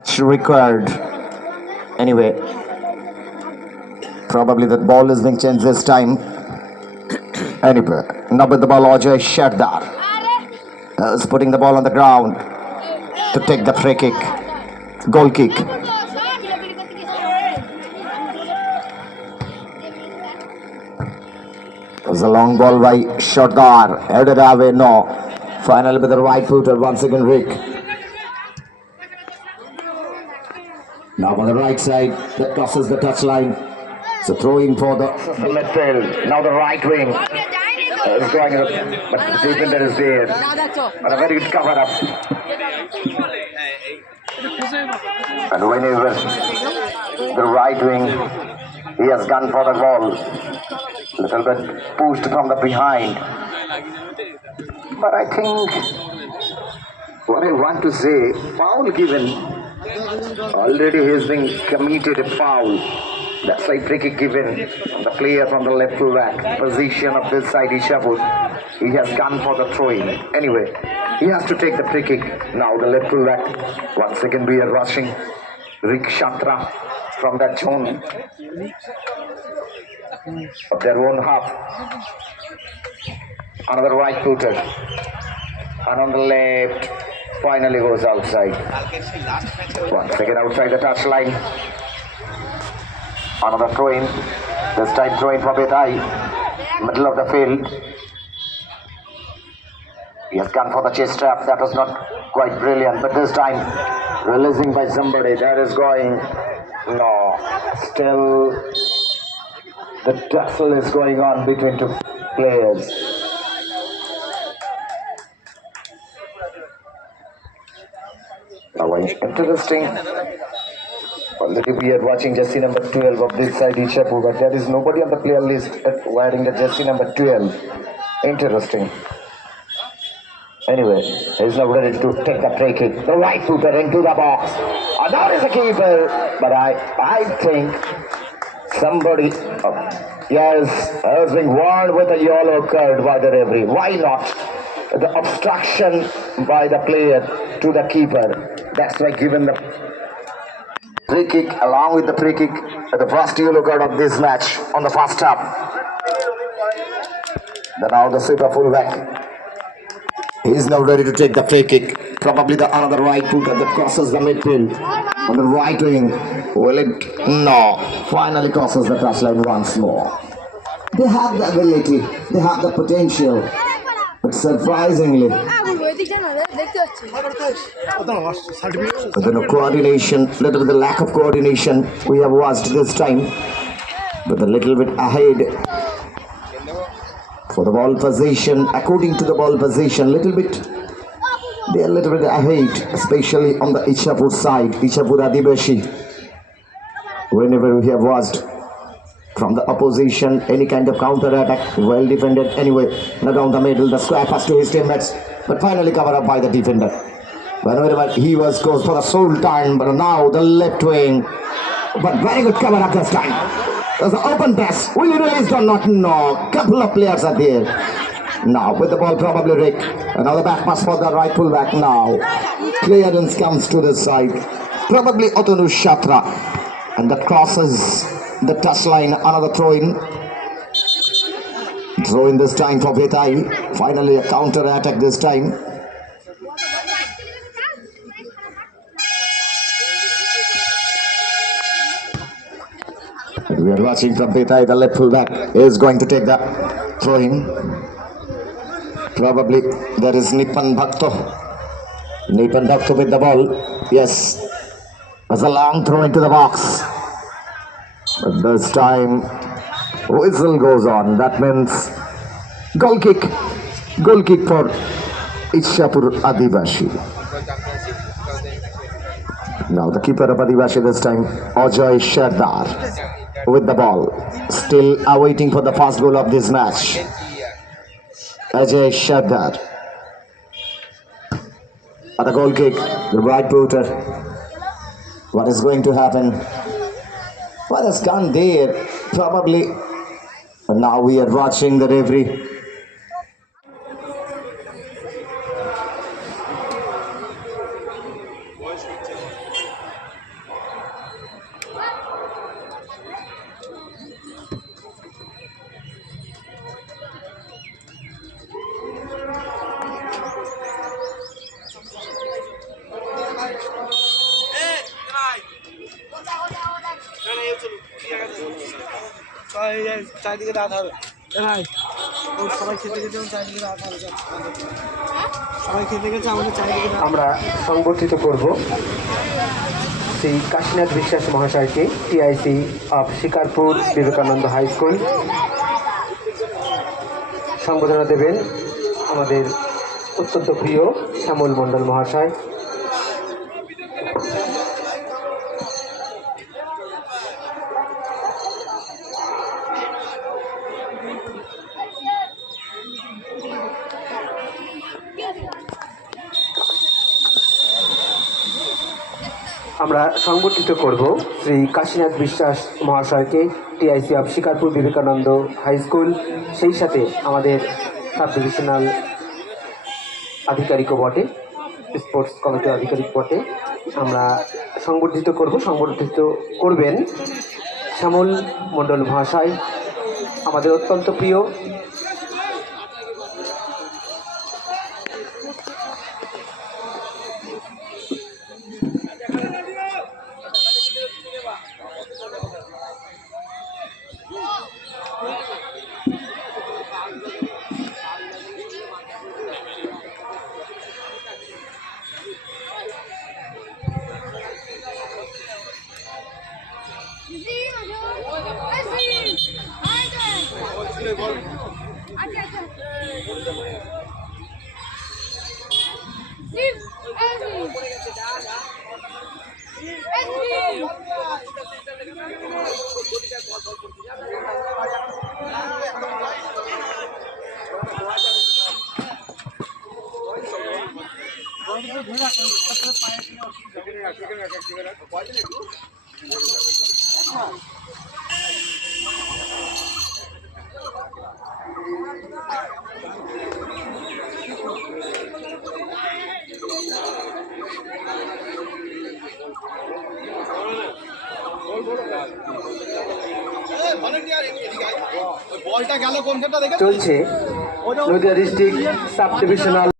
It's required. Anyway, probably the ball is being changed this time. Anyway, now with the ball, Ajay Shardar is putting the ball on the ground to take the free kick. Goal kick. It was a long ball by Shardar. Headed away, no. Finally with the right footer, once again Rick. Now on the right side, that crosses the touchline. So throwing for the midfield. Now the right wing is going, but the defender is there. But a very good cover up. And whenever the right wing, he has gone for the ball. Little bit pushed from the behind. But I think what I want to say, foul given. Already he has been committed a foul. That's why free kick given. The player from the left full back position of this side, Ishapur. He has gone for the throw-in. Anyway, he has to take the free kick. Now the left full back. Once again we are rushing Rick Shatra from that zone of their own half. Another right footer. And on the left, finally goes outside. Once again outside the touchline. Another throw-in. This time throw-in for Betai. Middle of the field. He has gone for the chest trap. That was not quite brilliant. But this time, releasing by somebody. That is going. No. Still, the tussle is going on between two players. Now, interesting. Already we are watching jersey number 12 of this side, Ishapur, but there is nobody on the player list wearing the jersey number 12. Interesting. Anyway, he's now ready to take the free kick. The right footer into the box. That is the keeper. But I think somebody, yes, has been warned with a yellow card by the referee. Why not? The obstruction by the player to the keeper. That's why given the free kick along with the free kick, the first yellow card of this match on the first half. Then now the super fullback. He is now ready to take the free kick. Probably the another right footer that crosses the midfield on the right wing. Will it? No. Finally crosses the touchline once more. They have the ability. They have the potential. But surprisingly, with the coordination, little bit the lack of coordination we have watched this time, but a little bit ahead for the ball position. According to the ball position, they are a little bit ahead, especially on the Ishapur side, Ishapur Adibashi. Whenever we have watched from the opposition, any kind of counter attack, well defended. Anyway, now down the middle, the square pass to his teammates, but finally covered up by the defender. Whenever he goes for the sole time, but now the left wing, but very good cover up this time. There's an open pass. Will he release or not? No. Couple of players are there. Now with the ball, probably Rick. Another back pass for the right full back now. Clearance comes to the side. Probably Otonu Shatra, and that crosses the touchline. Another throw-in. Throw-in this time for Betai. Finally a counter attack this time. We are watching from Betai, the left full back is going to take the throw-in. Probably there is Nipan Bhakto. Nipan Bhakto with the ball. Yes. There's a long throw into the box. But this time, whistle goes on. That means goal kick. Goal kick for Ishapur Adibashi. Now the keeper of Adibashi this time, Ajay Shardar, with the ball. Still awaiting for the first goal of this match. Ajay Shardar. At the goal kick, the right footer. What is going to happen? What has gone there? Probably. But now we are watching the referee. চারিদিকে রাত হবে ভাই, সবাই খেতে গেছে, চারিদিকে রাত হবে, সবাই খেতে গেছে, আমাদের চারিদিকে আমরা সংবর্ধিত করব শ্রী কাশীনাথ বিশ্বাস মহাশয়কে, TIC of Shikarpur Vivekananda high school. সংবর্ধনা দেবেন আমাদের অত্যন্ত প্রিয় শ্যামল মণ্ডল মহাশয়। আমরা সংগঠিত করব শ্রী কাশীনাথ বিশ্বাস মহাশয়কে, TIC of Shikarpur Vivekananda high school, সেই সাথে আমাদের সাব ডিভিশনাল আধিকারিকও বটে, স্পোর্টস কমিটির আধিকারিক বটে। আমরা সংবর্ধিত করবেন শ্যামল মণ্ডল মহাশয়, আমাদের অত্যন্ত প্রিয়। চলছে নদিয়া ডিস্ট্রিক্ট সাব ডিভিশনাল